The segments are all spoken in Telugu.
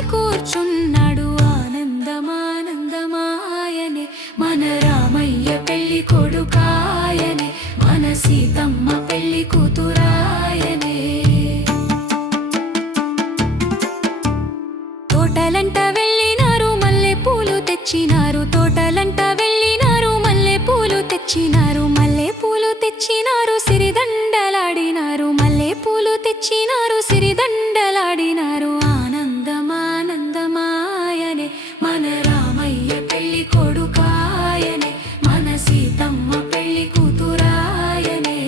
వచ్చి కూర్చున్నాడు. ఆనందమానందమాయనే మన రామయ్య పెళ్లి కొడుకాయనే, మన సీతమ్మ పెళ్లి కూతురాయనే. తోటలంట వెళ్ళినారు, మల్లె పూలు తెచ్చినారు. తోటలంట వెళ్ళినారు, మల్లె పూలు తెచ్చినారు. మల్లె పూలు తెచ్చినారు, సిరిదండలాడినారు. మల్లె పూలు తెచ్చినారు, సిరిదండలాడినారు. ఆనందమానందమాయనే మన రామయ్య పెళ్లి కొడుకాయనే, మన సీతమ్మ పెళ్లి కూతురాయనే.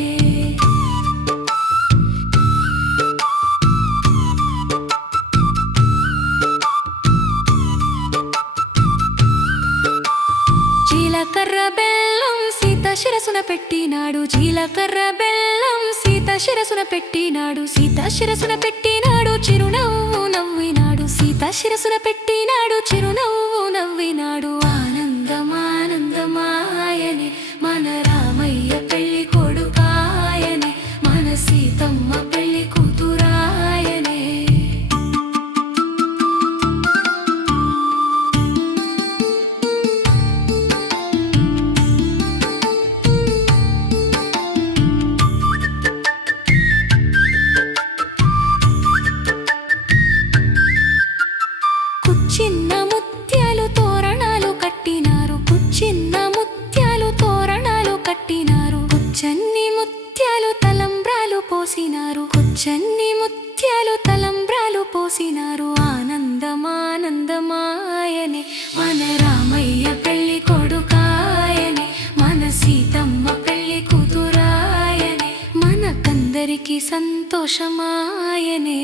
జీలకర్ర బెల్లం సీత శిరసున పెట్టినాడు. జీలకర్ర బెల్లం సీత శిరసున పెట్టినాడు. సీత శిరసున పెట్టినాడు, చిరునవ్వు నవ్వినాడు. సీత శిరసున పెట్టినాడు, చిరునవ్వు నవ్వినాడు. ఆనందమానందమాయనే మన రామయ్య పెళ్లి కొడుకాయనే, మన సీతమ్మ పెళ్లి కూతురాయనే. చిన్న ముత్యాలు తోరణాలు కట్టినారు. చిన్న ముత్యాలు తోరణాలు కట్టినారు. కుచ్చన్ని ముత్యాలు తలంబ్రాలు పోసినారు. కుచ్చన్ని ముత్యాలు తలంబ్రాలు పోసినారు. ఆనందమానందమాయనే మన రామయ్య పెళ్లి కొడుకాయనే, మన సీతమ్మ పెళ్లి కూతురాయనే, మనకందరికీ సంతోషమాయనే.